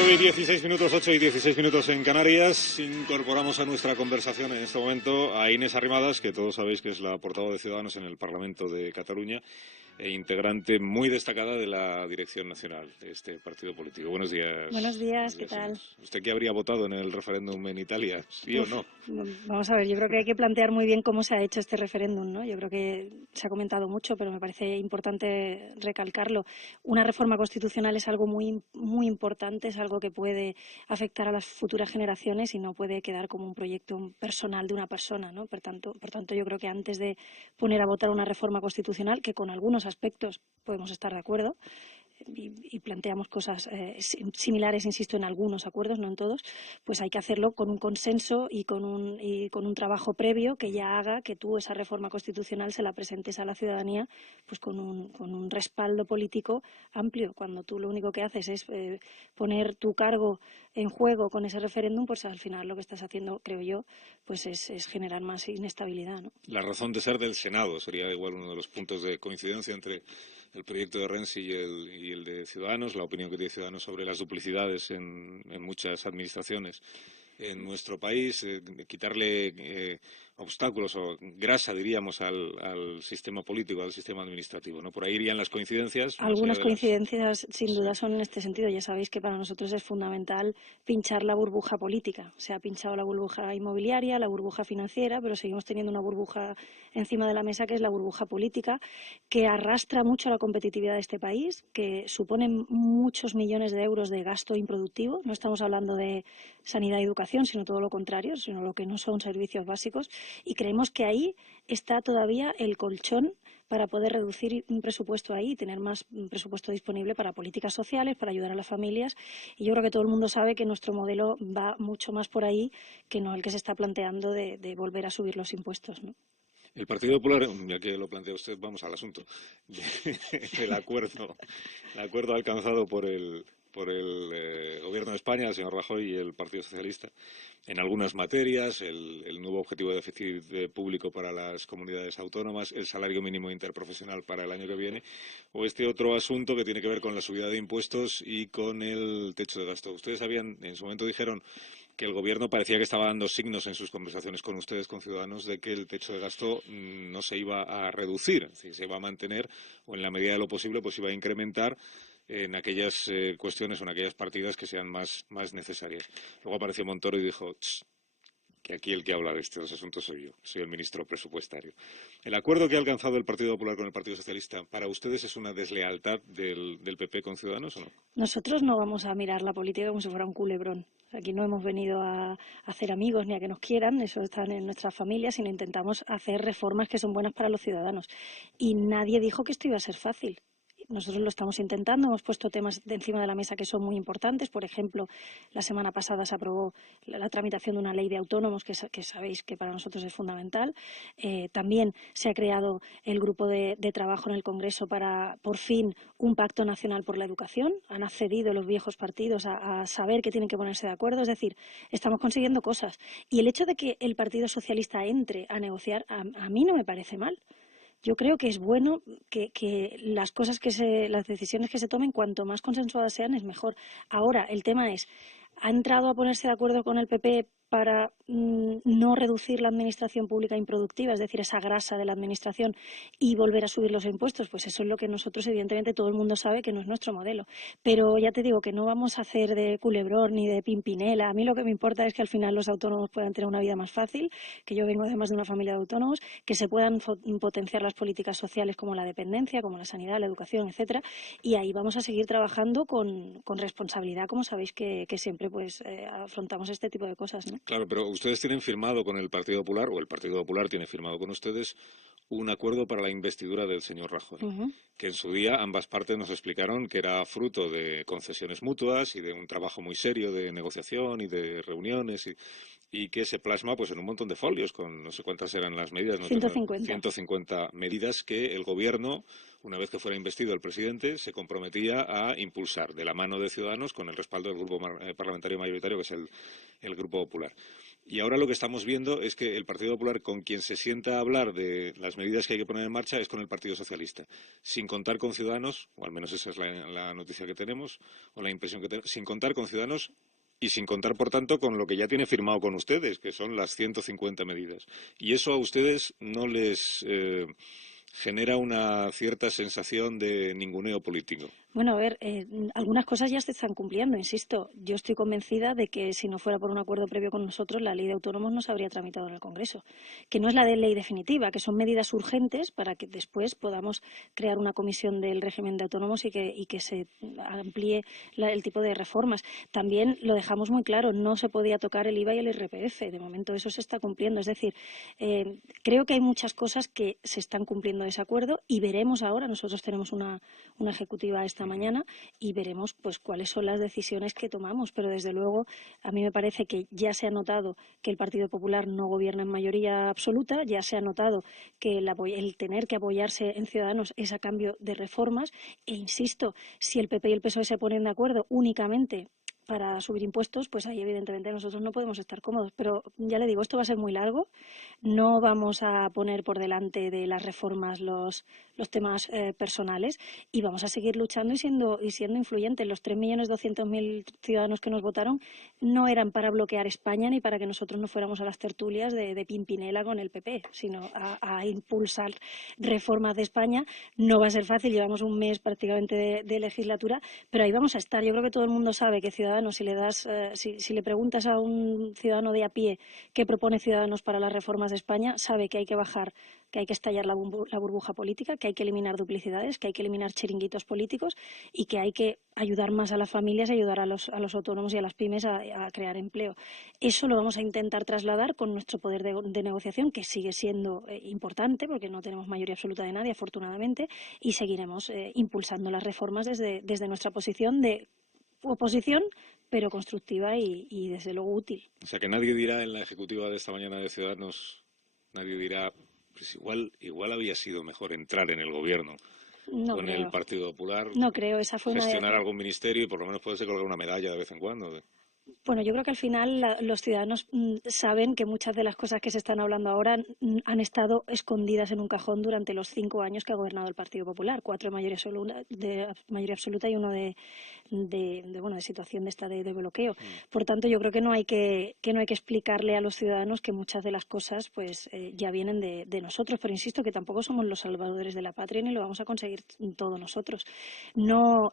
9:16, 8:16 en Canarias. Incorporamos a nuestra conversación en este momento a Inés Arrimadas, que todos sabéis que es la portavoz de Ciudadanos en el Parlamento de Cataluña e integrante muy destacada de la dirección nacional de este partido político. Buenos días. Buenos días, ¿qué tal? Inés. ¿Usted qué habría votado en el referéndum en Italia? ¿Sí o no? Vamos a ver, yo creo que hay que plantear muy bien cómo se ha hecho este referéndum, ¿no? Yo creo que se ha comentado mucho, pero me parece importante recalcarlo. Una reforma constitucional es algo muy, muy importante, es algo que puede afectar a las futuras generaciones y no puede quedar como un proyecto personal de una persona, ¿no? Por tanto, yo creo que antes de poner a votar una reforma constitucional, que con algunos aspectos podemos estar de acuerdo, y planteamos cosas similares, insisto, en algunos acuerdos, no en todos, pues hay que hacerlo con un consenso y con un trabajo previo que ya haga que tú esa reforma constitucional se la presentes a la ciudadanía pues con un respaldo político amplio. Cuando tú lo único que haces es poner tu cargo en juego con ese referéndum, pues al final lo que estás haciendo, creo yo, pues es generar más inestabilidad, ¿no? La razón de ser del Senado sería igual uno de los puntos de coincidencia entre el proyecto de Renzi y el de Ciudadanos, la opinión que tiene Ciudadanos sobre las duplicidades en muchas administraciones en nuestro país, quitarle obstáculos o grasa, diríamos, al sistema político, al sistema administrativo, ¿no? Por ahí irían las coincidencias. Algunas coincidencias, sin Sí. duda, son en este sentido. Ya sabéis que para nosotros es fundamental pinchar la burbuja política. Se ha pinchado la burbuja inmobiliaria, la burbuja financiera, pero seguimos teniendo una burbuja encima de la mesa que es la burbuja política, que arrastra mucho a la competitividad de este país, que supone muchos millones de euros de gasto improductivo. No estamos hablando de sanidad y educación, sino todo lo contrario, sino lo que no son servicios básicos. Y creemos que ahí está todavía el colchón para poder reducir un presupuesto ahí y tener más presupuesto disponible para políticas sociales, para ayudar a las familias. Y yo creo que todo el mundo sabe que nuestro modelo va mucho más por ahí que no el que se está planteando de volver a subir los impuestos, ¿no? El Partido Popular, ya que lo plantea usted, vamos al asunto. El acuerdo alcanzado por el Gobierno de España, el señor Rajoy y el Partido Socialista, en algunas materias, el nuevo objetivo de déficit público para las comunidades autónomas, el salario mínimo interprofesional para el año que viene, o este otro asunto que tiene que ver con la subida de impuestos y con el techo de gasto. Ustedes en su momento dijeron que el Gobierno parecía que estaba dando signos en sus conversaciones con ustedes, con Ciudadanos, de que el techo de gasto no se iba a reducir, es decir, se iba a mantener o en la medida de lo posible pues iba a incrementar en aquellas cuestiones o en aquellas partidas que sean más necesarias. Luego apareció Montoro y dijo que aquí el que habla de estos asuntos soy yo, soy el ministro presupuestario. ¿El acuerdo que ha alcanzado el Partido Popular con el Partido Socialista para ustedes es una deslealtad del PP con Ciudadanos o no? Nosotros no vamos a mirar la política como si fuera un culebrón. Aquí no hemos venido a hacer amigos ni a que nos quieran, eso está en nuestras familias, sino intentamos hacer reformas que son buenas para los ciudadanos. Y nadie dijo que esto iba a ser fácil. Nosotros lo estamos intentando, hemos puesto temas de encima de la mesa que son muy importantes. Por ejemplo, la semana pasada se aprobó la tramitación de una ley de autónomos que sabéis que para nosotros es fundamental. También se ha creado el grupo de trabajo en el Congreso para, por fin, un pacto nacional por la educación. Han accedido los viejos partidos a saber que tienen que ponerse de acuerdo. Es decir, estamos consiguiendo cosas. Y el hecho de que el Partido Socialista entre a negociar, a mí no me parece mal. Yo creo que es bueno que las las decisiones que se tomen, cuanto más consensuadas sean, es mejor. Ahora, el tema es, ¿ha entrado a ponerse de acuerdo con el PP para no reducir la administración pública improductiva, es decir, esa grasa de la administración, y volver a subir los impuestos? Pues eso es lo que nosotros, evidentemente, todo el mundo sabe que no es nuestro modelo. Pero ya te digo que no vamos a hacer de culebrón ni de Pimpinela. A mí lo que me importa es que al final los autónomos puedan tener una vida más fácil, que yo vengo además de una familia de autónomos, que se puedan potenciar las políticas sociales como la dependencia, como la sanidad, la educación, etcétera. Y ahí vamos a seguir trabajando con responsabilidad, como sabéis que siempre pues afrontamos este tipo de cosas, ¿no? Claro, pero ustedes tienen firmado con el Partido Popular, o el Partido Popular tiene firmado con ustedes, un acuerdo para la investidura del señor Rajoy, que en su día ambas partes nos explicaron que era fruto de concesiones mutuas y de un trabajo muy serio de negociación y de reuniones y que se plasma pues en un montón de folios con no sé cuántas eran las medidas, no tengo 150. 150 medidas que el Gobierno, una vez que fuera investido el presidente, se comprometía a impulsar de la mano de Ciudadanos con el respaldo del grupo parlamentario mayoritario que es el Grupo Popular. Y ahora lo que estamos viendo es que el Partido Popular, con quien se sienta a hablar de las medidas que hay que poner en marcha, es con el Partido Socialista, sin contar con Ciudadanos, o al menos esa es la noticia que tenemos, o la impresión que tenemos, sin contar con Ciudadanos y sin contar, por tanto, con lo que ya tiene firmado con ustedes, que son las 150 medidas. Y eso a ustedes no les genera una cierta sensación de ninguneo político. Bueno, a ver, algunas cosas ya se están cumpliendo, insisto. Yo estoy convencida de que si no fuera por un acuerdo previo con nosotros, la ley de autónomos no se habría tramitado en el Congreso. Que no es la de ley definitiva, que son medidas urgentes para que después podamos crear una comisión del régimen de autónomos y que se amplíe el tipo de reformas. También lo dejamos muy claro, no se podía tocar el IVA y el IRPF. De momento eso se está cumpliendo. Es decir, creo que hay muchas cosas que se están cumpliendo de ese acuerdo y veremos ahora. Nosotros tenemos una ejecutiva esta mañana y veremos pues cuáles son las decisiones que tomamos. Pero desde luego a mí me parece que ya se ha notado que el Partido Popular no gobierna en mayoría absoluta, ya se ha notado que el tener que apoyarse en Ciudadanos es a cambio de reformas e insisto, si el PP y el PSOE se ponen de acuerdo únicamente para subir impuestos, pues ahí evidentemente nosotros no podemos estar cómodos. Pero ya le digo, esto va a ser muy largo. No vamos a poner por delante de las reformas los temas personales y vamos a seguir luchando y siendo influyentes. Los 3.200.000 ciudadanos que nos votaron no eran para bloquear España ni para que nosotros no fuéramos a las tertulias de Pimpinela con el PP, sino a impulsar reformas de España. No va a ser fácil, llevamos un mes prácticamente de legislatura, pero ahí vamos a estar. Yo creo que todo el mundo sabe que Ciudadanos, si le preguntas a un ciudadano de a pie qué propone Ciudadanos para las reformas de España, sabe que hay que bajar, que hay que estallar la burbuja política, que hay que eliminar duplicidades, que hay que eliminar chiringuitos políticos y que hay que ayudar más a las familias y ayudar a los autónomos y a las pymes a crear empleo. Eso lo vamos a intentar trasladar con nuestro poder de negociación, que sigue siendo importante porque no tenemos mayoría absoluta de nadie, afortunadamente, y seguiremos impulsando las reformas desde nuestra posición de oposición, pero constructiva y desde luego útil. O sea, que nadie dirá en la ejecutiva de esta mañana de Ciudadanos, nadie dirá, pues igual había sido mejor entrar en el gobierno No con el creo, Partido Popular, no creo. Esa fue gestionar algún ministerio y por lo menos poderse colgar una medalla de vez en cuando. Bueno, yo creo que al final los ciudadanos saben que muchas de las cosas que se están hablando ahora han estado escondidas en un cajón durante los 5 años que ha gobernado el Partido Popular, 4 de mayoría absoluta y uno de situación de bloqueo. Por tanto, yo creo que no hay que explicarle a los ciudadanos que muchas de las cosas pues ya vienen de nosotros, pero insisto que tampoco somos los salvadores de la patria ni lo vamos a conseguir todos nosotros. No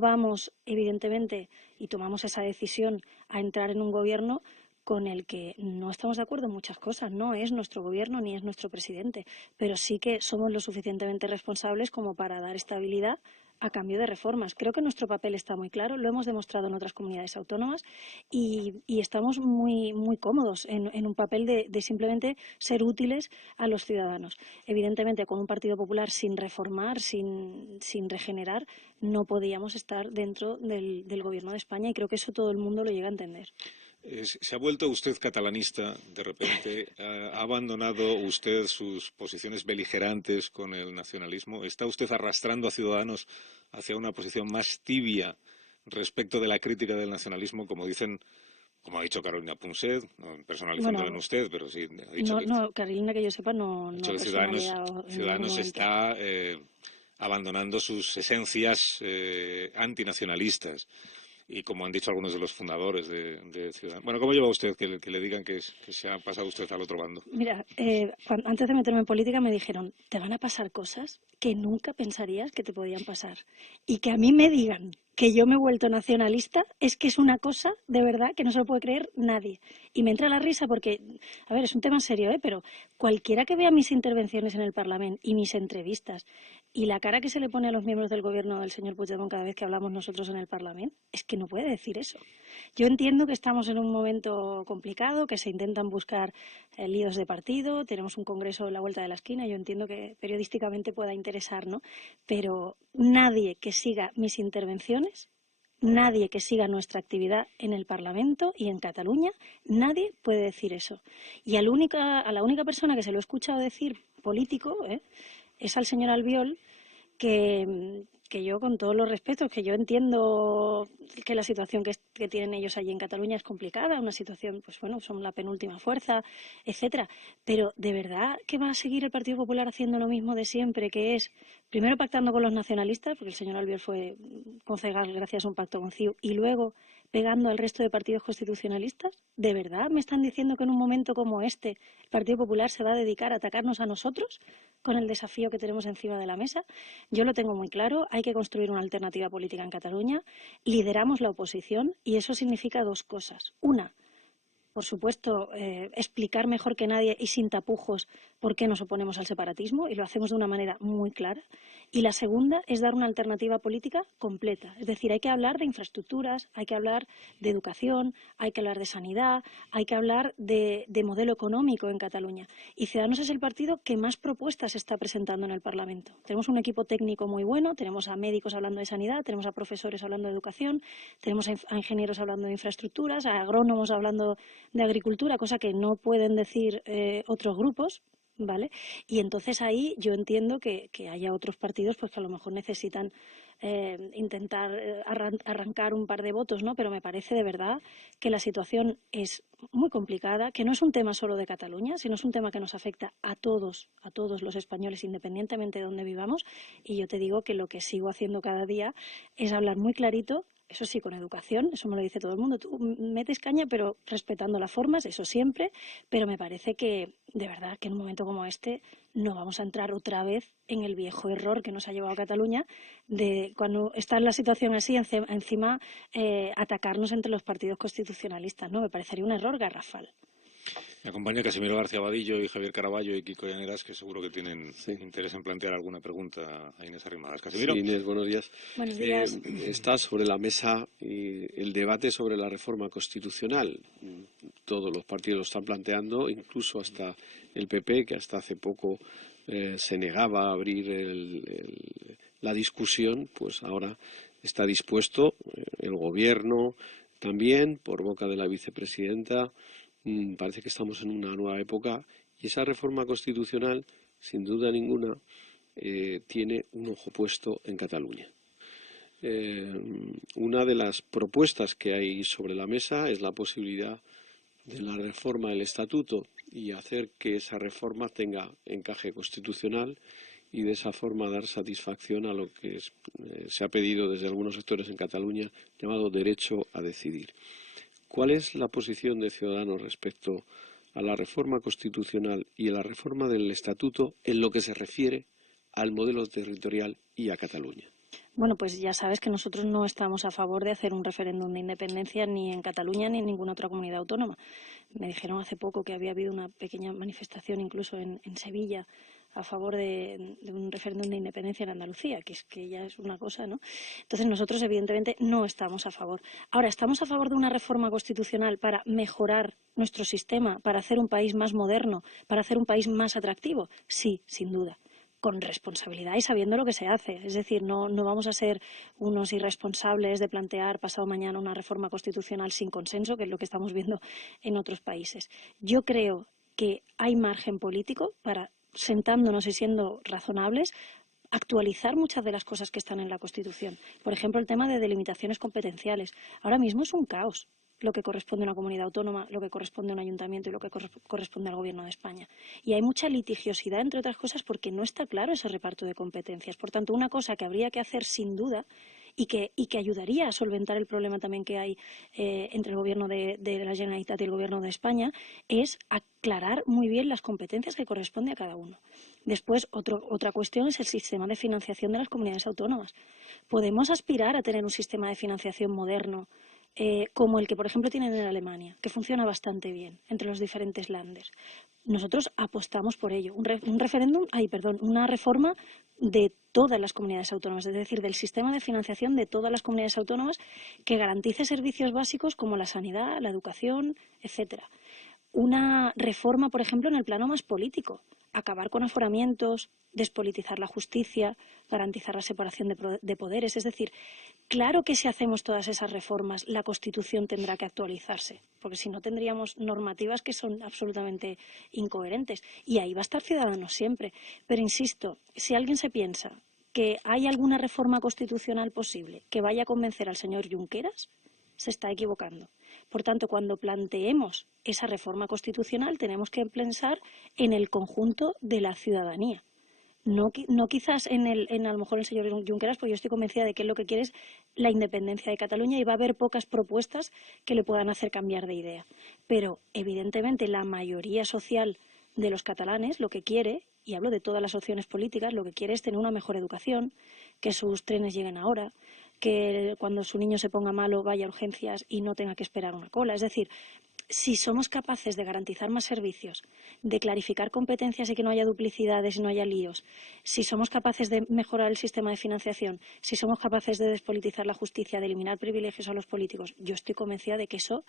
vamos, evidentemente, y tomamos esa decisión a entrar en un gobierno con el que no estamos de acuerdo en muchas cosas. No es nuestro gobierno ni es nuestro presidente, pero sí que somos lo suficientemente responsables como para dar estabilidad a cambio de reformas. Creo que nuestro papel está muy claro, lo hemos demostrado en otras comunidades autónomas y estamos muy cómodos en un papel de simplemente ser útiles a los ciudadanos. Evidentemente, con un Partido Popular sin reformar, sin regenerar, no podíamos estar dentro del gobierno de España y creo que eso todo el mundo lo llega a entender. ¿Se ha vuelto usted catalanista de repente? ¿Ha abandonado usted sus posiciones beligerantes con el nacionalismo? ¿Está usted arrastrando a Ciudadanos hacia una posición más tibia respecto de la crítica del nacionalismo, como dicen, como ha dicho Carolina Punset, no personalizándolo en Bueno, usted, pero sí ha dicho no, que, no, Carolina, que yo sepa, no, ha no dicho ha que personalizado en ningún Ciudadanos momento. está abandonando sus esencias antinacionalistas? Y como han dicho algunos de los fundadores de Ciudadanos. Bueno, ¿cómo lleva usted que le digan que se ha pasado usted al otro bando? Mira, antes de meterme en política me dijeron, te van a pasar cosas que nunca pensarías que te podían pasar. Y que a mí me digan que yo me he vuelto nacionalista es que es una cosa de verdad que no se lo puede creer nadie. Y me entra la risa porque, a ver, es un tema serio, pero cualquiera que vea mis intervenciones en el Parlamento y mis entrevistas y la cara que se le pone a los miembros del gobierno del señor Puigdemont cada vez que hablamos nosotros en el Parlamento, es que no puede decir eso. Yo entiendo que estamos en un momento complicado, que se intentan buscar líos de partido, tenemos un congreso a la vuelta de la esquina, yo entiendo que periodísticamente pueda interesar, ¿no? Pero nadie que siga mis intervenciones, nadie que siga nuestra actividad en el Parlamento y en Cataluña, nadie puede decir eso. Y a la única persona que se lo he escuchado decir político es al señor Albiol, que yo, con todos los respetos, que yo entiendo que la situación que tienen ellos allí en Cataluña es complicada, una situación, pues bueno, son la penúltima fuerza, etcétera. Pero ¿de verdad que va a seguir el Partido Popular haciendo lo mismo de siempre, que es primero pactando con los nacionalistas, porque el señor Albiol fue concejal gracias a un pacto con CiU, y luego pegando al resto de partidos constitucionalistas? ¿De verdad me están diciendo que en un momento como este el Partido Popular se va a dedicar a atacarnos a nosotros con el desafío que tenemos encima de la mesa? Yo lo tengo muy claro, hay que construir una alternativa política en Cataluña, lideramos la oposición y eso significa dos cosas. Una, por supuesto, explicar mejor que nadie y sin tapujos por qué nos oponemos al separatismo, y lo hacemos de una manera muy clara. Y la segunda es dar una alternativa política completa. Es decir, hay que hablar de infraestructuras, hay que hablar de educación, hay que hablar de sanidad, hay que hablar de modelo económico en Cataluña. Y Ciudadanos es el partido que más propuestas está presentando en el Parlamento. Tenemos un equipo técnico muy bueno, tenemos a médicos hablando de sanidad, tenemos a profesores hablando de educación, tenemos a ingenieros hablando de infraestructuras, a agrónomos hablando de agricultura, cosa que no pueden decir otros grupos, ¿vale? Y entonces ahí yo entiendo que haya otros partidos pues que a lo mejor necesitan intentar arrancar un par de votos, ¿no? Pero me parece de verdad que la situación es muy complicada, que no es un tema solo de Cataluña, sino es un tema que nos afecta a todos los españoles, independientemente de donde vivamos. Y yo te digo que lo que sigo haciendo cada día es hablar muy clarito. Eso sí, con educación, eso me lo dice todo el mundo. Tú metes caña, pero respetando las formas, eso siempre. Pero me parece que, de verdad, que en un momento como este no vamos a entrar otra vez en el viejo error que nos ha llevado a Cataluña de cuando está en la situación así, encima atacarnos entre los partidos constitucionalistas, ¿no? Me parecería un error garrafal. Me acompaña Casimiro García Vadillo y Javier Caraballo y Kiko Llaneras, que seguro que tienen interés en plantear alguna pregunta a Inés Arrimadas. Casimiro. Sí, Inés, buenos días. Buenos días. Está sobre la mesa el debate sobre la reforma constitucional. Todos los partidos lo están planteando, incluso hasta el PP, que hasta hace poco se negaba a abrir la discusión, pues ahora está dispuesto. El Gobierno también, por boca de la vicepresidenta. Parece que estamos en una nueva época y esa reforma constitucional, sin duda ninguna, tiene un ojo puesto en Cataluña. Una de las propuestas que hay sobre la mesa es la posibilidad de la reforma del Estatuto y hacer que esa reforma tenga encaje constitucional y de esa forma dar satisfacción a lo que se ha pedido desde algunos sectores en Cataluña, llamado derecho a decidir. ¿Cuál es la posición de Ciudadanos respecto a la reforma constitucional y a la reforma del Estatuto en lo que se refiere al modelo territorial y a Cataluña? Bueno, pues ya sabes que nosotros no estamos a favor de hacer un referéndum de independencia ni en Cataluña ni en ninguna otra comunidad autónoma. Me dijeron hace poco que había habido una pequeña manifestación incluso en Sevilla a favor de un referéndum de independencia en Andalucía, que es que ya es una cosa, ¿no? Entonces nosotros evidentemente no estamos a favor. Ahora, ¿estamos a favor de una reforma constitucional para mejorar nuestro sistema, para hacer un país más moderno, para hacer un país más atractivo? Sí, sin duda, con responsabilidad y sabiendo lo que se hace. Es decir, no vamos a ser unos irresponsables de plantear pasado mañana una reforma constitucional sin consenso, que es lo que estamos viendo en otros países. Yo creo que hay margen político para, sentándonos y siendo razonables, actualizar muchas de las cosas que están en la Constitución. Por ejemplo, el tema de delimitaciones competenciales. Ahora mismo es un caos lo que corresponde a una comunidad autónoma, lo que corresponde a un ayuntamiento y lo que corresponde al Gobierno de España. Y hay mucha litigiosidad, entre otras cosas, porque no está claro ese reparto de competencias. Por tanto, una cosa que habría que hacer sin duda y que ayudaría a solventar el problema también que hay entre el Gobierno de la Generalitat y el Gobierno de España es aclarar muy bien las competencias que corresponde a cada uno. Después, otra cuestión es el sistema de financiación de las comunidades autónomas. Podemos aspirar a tener un sistema de financiación moderno como el que, por ejemplo, tienen en Alemania, que funciona bastante bien entre los diferentes landers. Nosotros apostamos por ello. Una reforma de todas las comunidades autónomas, es decir, del sistema de financiación de todas las comunidades autónomas que garantice servicios básicos como la sanidad, la educación, etcétera. Una reforma, por ejemplo, en el plano más político. Acabar con aforamientos, despolitizar la justicia, garantizar la separación de poderes. Es decir, claro que si hacemos todas esas reformas, la Constitución tendrá que actualizarse, porque si no tendríamos normativas que son absolutamente incoherentes. Y ahí va a estar Ciudadanos siempre. Pero insisto, si alguien se piensa que hay alguna reforma constitucional posible que vaya a convencer al señor Junqueras, se está equivocando. Por tanto, cuando planteemos esa reforma constitucional, tenemos que pensar en el conjunto de la ciudadanía. No quizás en a lo mejor el señor Junqueras, porque yo estoy convencida de que él lo que quiere es la independencia de Cataluña y va a haber pocas propuestas que le puedan hacer cambiar de idea. Pero, evidentemente, la mayoría social de los catalanes lo que quiere, y hablo de todas las opciones políticas, lo que quiere es tener una mejor educación, que sus trenes lleguen ahora, que cuando su niño se ponga malo vaya a urgencias y no tenga que esperar una cola. Es decir, si somos capaces de garantizar más servicios, de clarificar competencias y que no haya duplicidades y no haya líos, si somos capaces de mejorar el sistema de financiación, si somos capaces de despolitizar la justicia, de eliminar privilegios a los políticos, yo estoy convencida de que eso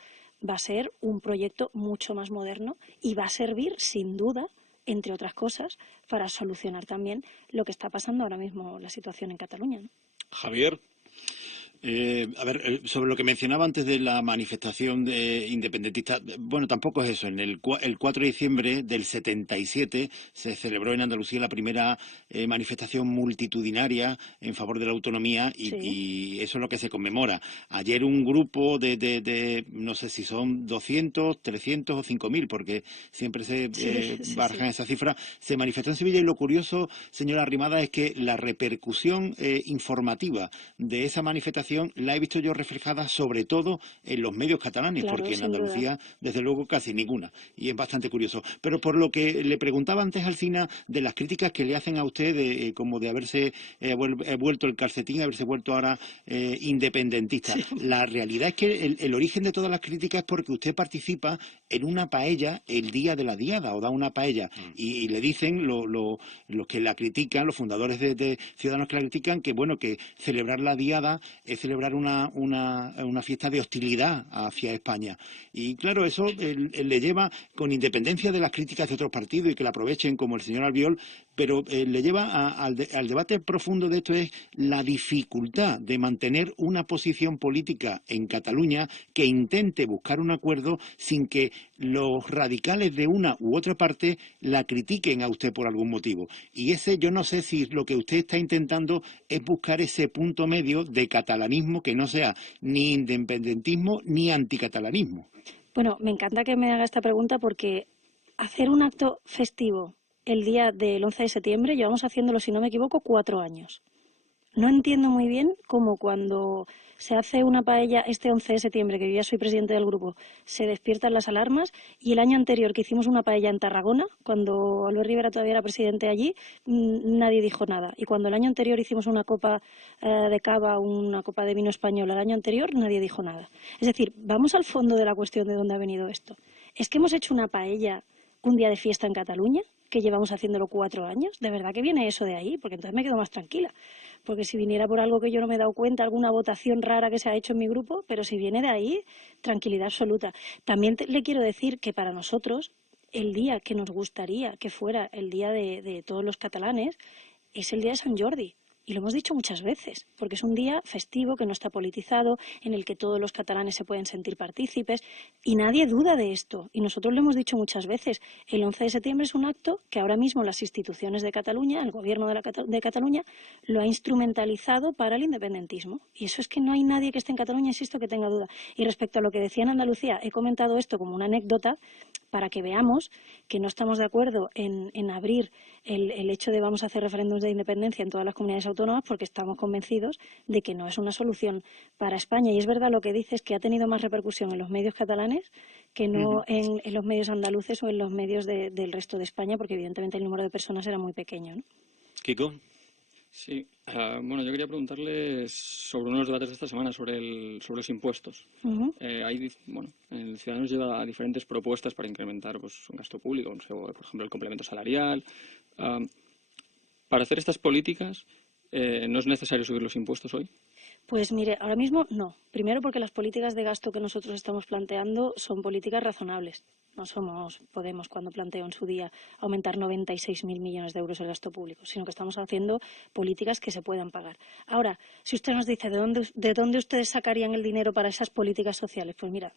va a ser un proyecto mucho más moderno y va a servir, sin duda, entre otras cosas, para solucionar también lo que está pasando ahora mismo, la situación en Cataluña, ¿no? Javier. Sobre lo que mencionaba antes de la manifestación independentista, bueno, tampoco es eso. El 4 de diciembre del 77 se celebró en Andalucía la primera manifestación multitudinaria en favor de la autonomía y eso es lo que se conmemora. Ayer un grupo no sé si son 200, 300 o 5.000, porque siempre se barajan esa cifra, se manifestó en Sevilla y lo curioso, señora Arrimada, es que la repercusión informativa de esa manifestación la he visto yo reflejada sobre todo en los medios catalanes, claro, porque en Andalucía, desde luego, casi ninguna. Y es bastante curioso. Pero por lo que le preguntaba antes, Alsina, de las críticas que le hacen a usted, como de haberse vuelto el calcetín, haberse vuelto ahora independentista. Sí. La realidad es que el origen de todas las críticas es porque usted participa en una paella el día de la diada, o da una paella, y le dicen los que la critican, los fundadores de Ciudadanos que la critican, que bueno, que celebrar la diada es celebrar una fiesta de hostilidad hacia España. Y claro, eso le lleva, con independencia de las críticas de otros partidos y que la aprovechen como el señor Albiol, pero le lleva al debate profundo de esto, es la dificultad de mantener una posición política en Cataluña que intente buscar un acuerdo sin que los radicales de una u otra parte la critiquen a usted por algún motivo. Y yo no sé si lo que usted está intentando es buscar ese punto medio de catalanismo que no sea ni independentismo ni anticatalanismo. Bueno, me encanta que me haga esta pregunta porque hacer un acto festivo el día del 11 de septiembre, llevamos haciéndolo, si no me equivoco, 4 años. No entiendo muy bien cómo cuando se hace una paella este 11 de septiembre, que yo ya soy presidente del grupo, se despiertan las alarmas, y el año anterior que hicimos una paella en Tarragona, cuando Albert Rivera todavía era presidente allí, nadie dijo nada. Y cuando el año anterior hicimos una copa de cava, una copa de vino español, el año anterior nadie dijo nada. Es decir, vamos al fondo de la cuestión de dónde ha venido esto. ¿Es que hemos hecho una paella un día de fiesta en Cataluña, que llevamos haciéndolo 4 años? ¿De verdad que viene eso de ahí? Porque entonces me quedo más tranquila. Porque si viniera por algo que yo no me he dado cuenta, alguna votación rara que se ha hecho en mi grupo, pero si viene de ahí, tranquilidad absoluta. También le quiero decir que para nosotros el día que nos gustaría que fuera el día de todos los catalanes es el día de Sant Jordi. Y lo hemos dicho muchas veces, porque es un día festivo que no está politizado, en el que todos los catalanes se pueden sentir partícipes, y nadie duda de esto. Y nosotros lo hemos dicho muchas veces. El 11 de septiembre es un acto que ahora mismo las instituciones de Cataluña, el gobierno de Cataluña, lo ha instrumentalizado para el independentismo. Y eso es que no hay nadie que esté en Cataluña, insisto, que tenga duda. Y respecto a lo que decía en Andalucía, he comentado esto como una anécdota para que veamos que no estamos de acuerdo en abrir el hecho de vamos a hacer referéndums de independencia en todas las comunidades autónomas, porque estamos convencidos de que no es una solución para España. Y es verdad lo que dices, que ha tenido más repercusión en los medios catalanes que no en los medios andaluces o en los medios del resto de España, porque evidentemente el número de personas era muy pequeño, ¿no? Kiko. Sí, bueno, yo quería preguntarle sobre uno de los debates de esta semana, sobre los impuestos. El Ciudadanos lleva diferentes propuestas para incrementar un gasto público, por ejemplo, el complemento salarial. Para hacer estas políticas, ¿no es necesario subir los impuestos hoy? Pues mire, ahora mismo no. Primero porque las políticas de gasto que nosotros estamos planteando son políticas razonables. No somos Podemos cuando planteó en su día aumentar 96.000 millones de euros el gasto público, sino que estamos haciendo políticas que se puedan pagar. Ahora, si usted nos dice de dónde ustedes sacarían el dinero para esas políticas sociales, pues mira,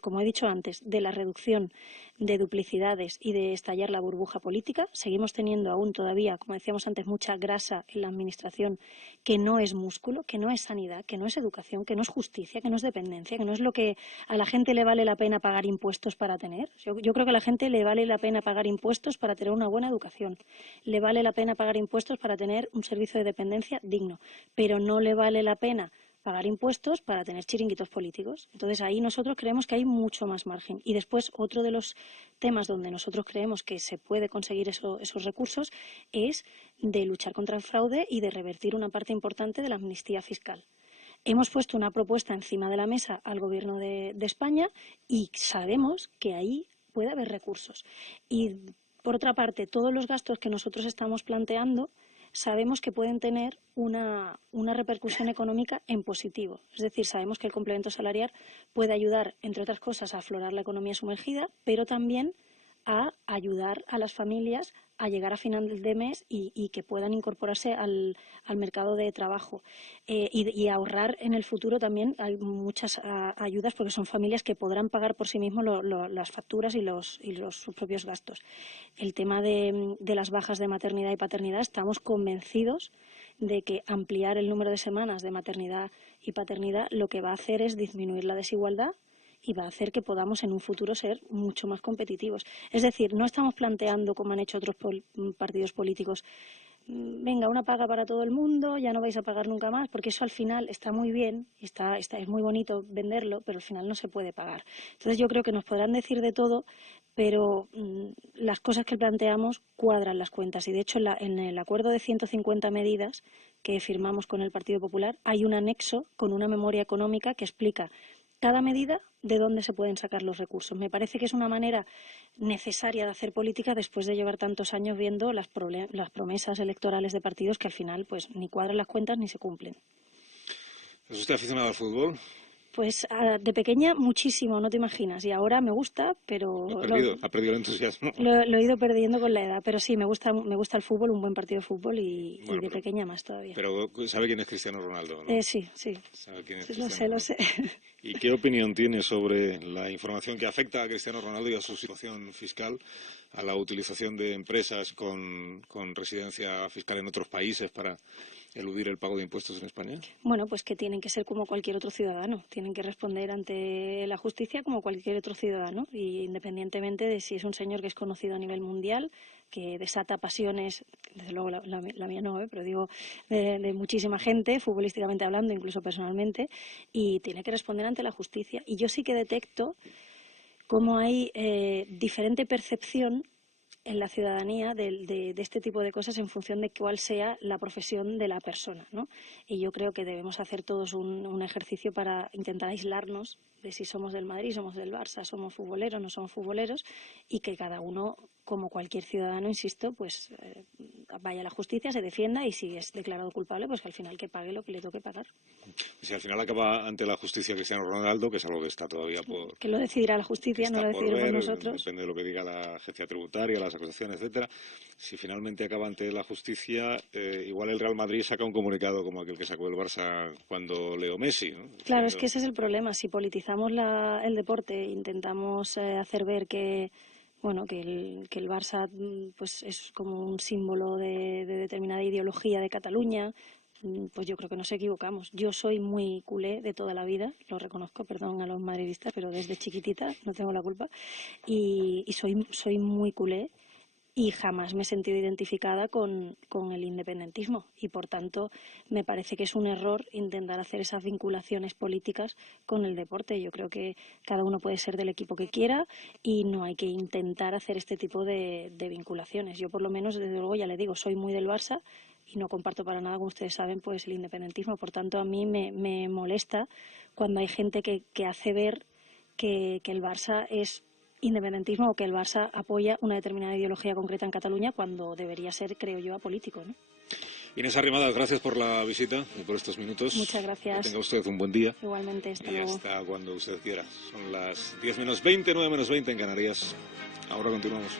como he dicho antes, de la reducción de duplicidades y de estallar la burbuja política. Seguimos teniendo aún todavía, como decíamos antes, mucha grasa en la administración que no es músculo, que no es sanidad. sanidad, que no es educación, que no es justicia, que no es dependencia, que no es lo que a la gente le vale la pena pagar impuestos para tener. Yo creo que a la gente le vale la pena pagar impuestos para tener una buena educación, le vale la pena pagar impuestos para tener un servicio de dependencia digno, pero no le vale la pena pagar impuestos para tener chiringuitos políticos. Entonces ahí nosotros creemos que hay mucho más margen. Y después otro de los temas donde nosotros creemos que se puede conseguir esos recursos es de luchar contra el fraude y de revertir una parte importante de la amnistía fiscal. Hemos puesto una propuesta encima de la mesa al Gobierno de España y sabemos que ahí puede haber recursos. Y por otra parte, todos los gastos que nosotros estamos planteando sabemos que pueden tener una repercusión económica en positivo. Es decir, sabemos que el complemento salarial puede ayudar, entre otras cosas, a aflorar la economía sumergida, pero también a ayudar a las familias a llegar a final de mes y que puedan incorporarse al mercado de trabajo y ahorrar en el futuro también. Hay muchas ayudas porque son familias que podrán pagar por sí mismos las facturas y sus propios gastos. El tema de las bajas de maternidad y paternidad, estamos convencidos de que ampliar el número de semanas de maternidad y paternidad lo que va a hacer es disminuir la desigualdad y va a hacer que podamos en un futuro ser mucho más competitivos. Es decir, no estamos planteando, como han hecho otros partidos políticos, venga, una paga para todo el mundo, ya no vais a pagar nunca más, porque eso al final está muy bien, es muy bonito venderlo, pero al final no se puede pagar. Entonces yo creo que nos podrán decir de todo, pero las cosas que planteamos cuadran las cuentas. Y de hecho en el acuerdo de 150 medidas que firmamos con el Partido Popular hay un anexo con una memoria económica que explica cada medida de dónde se pueden sacar los recursos. Me parece que es una manera necesaria de hacer política después de llevar tantos años viendo las promesas electorales de partidos que al final pues ni cuadran las cuentas ni se cumplen. ¿Es usted aficionado al fútbol? Pues de pequeña muchísimo, no te imaginas. Y ahora me gusta, pero... Ha perdido el entusiasmo. Lo he ido perdiendo con la edad, pero sí, me gusta el fútbol, un buen partido de fútbol y de pequeña más todavía. Pero ¿sabe quién es Cristiano Ronaldo, no? Sí. ¿Sabe quién es Sí, Cristiano? lo sé. ¿Y qué opinión tiene sobre la información que afecta a Cristiano Ronaldo y a su situación fiscal, a la utilización de empresas con residencia fiscal en otros países para eludir el pago de impuestos en España? Bueno, pues que tienen que ser como cualquier otro ciudadano, tienen que responder ante la justicia como cualquier otro ciudadano, y independientemente de si es un señor que es conocido a nivel mundial, que desata pasiones, desde luego la mía no, pero digo de muchísima gente, futbolísticamente hablando, incluso personalmente, y tiene que responder ante la justicia. Y yo sí que detecto cómo hay diferente percepción en la ciudadanía de este tipo de cosas en función de cuál sea la profesión de la persona, ¿no? Y yo creo que debemos hacer todos un ejercicio para intentar aislarnos de si somos del Madrid, somos del Barça, somos futboleros, no somos futboleros, y que cada uno, como cualquier ciudadano, insisto, pues vaya a la justicia, se defienda, y si es declarado culpable, pues que al final que pague lo que le toque pagar. Si al final acaba ante la justicia Cristiano Ronaldo, que es algo que está todavía por... Que lo decidirá la justicia, no lo decidiremos nosotros. Depende de lo que diga la agencia tributaria, las acusaciones, etcétera. Si finalmente acaba ante la justicia, igual el Real Madrid saca un comunicado como aquel que sacó el Barça cuando Leo Messi, ¿no? Claro, es que ese es el problema. Si politizamos el deporte, intentamos hacer ver que el Barça pues es como un símbolo de determinada ideología de Cataluña, pues yo creo que nos equivocamos. Yo soy muy culé de toda la vida, lo reconozco, perdón a los madridistas, pero desde chiquitita no tengo la culpa, y soy muy culé. Y jamás me he sentido identificada con el independentismo, y por tanto me parece que es un error intentar hacer esas vinculaciones políticas con el deporte. Yo creo que cada uno puede ser del equipo que quiera y no hay que intentar hacer este tipo de vinculaciones. Yo por lo menos, desde luego, ya le digo, soy muy del Barça y no comparto para nada, como ustedes saben, pues el independentismo. Por tanto, a mí me molesta cuando hay gente que hace ver que el Barça es independentismo o que el Barça apoya una determinada ideología concreta en Cataluña, cuando debería ser, creo yo, apolítico, ¿no? Inés Arrimadas, gracias por la visita y por estos minutos. Muchas gracias. Que tenga usted un buen día. Igualmente, hasta y luego. Hasta cuando usted quiera. Son las 10 menos 20, 9 menos 20 en Canarias. Ahora continuamos.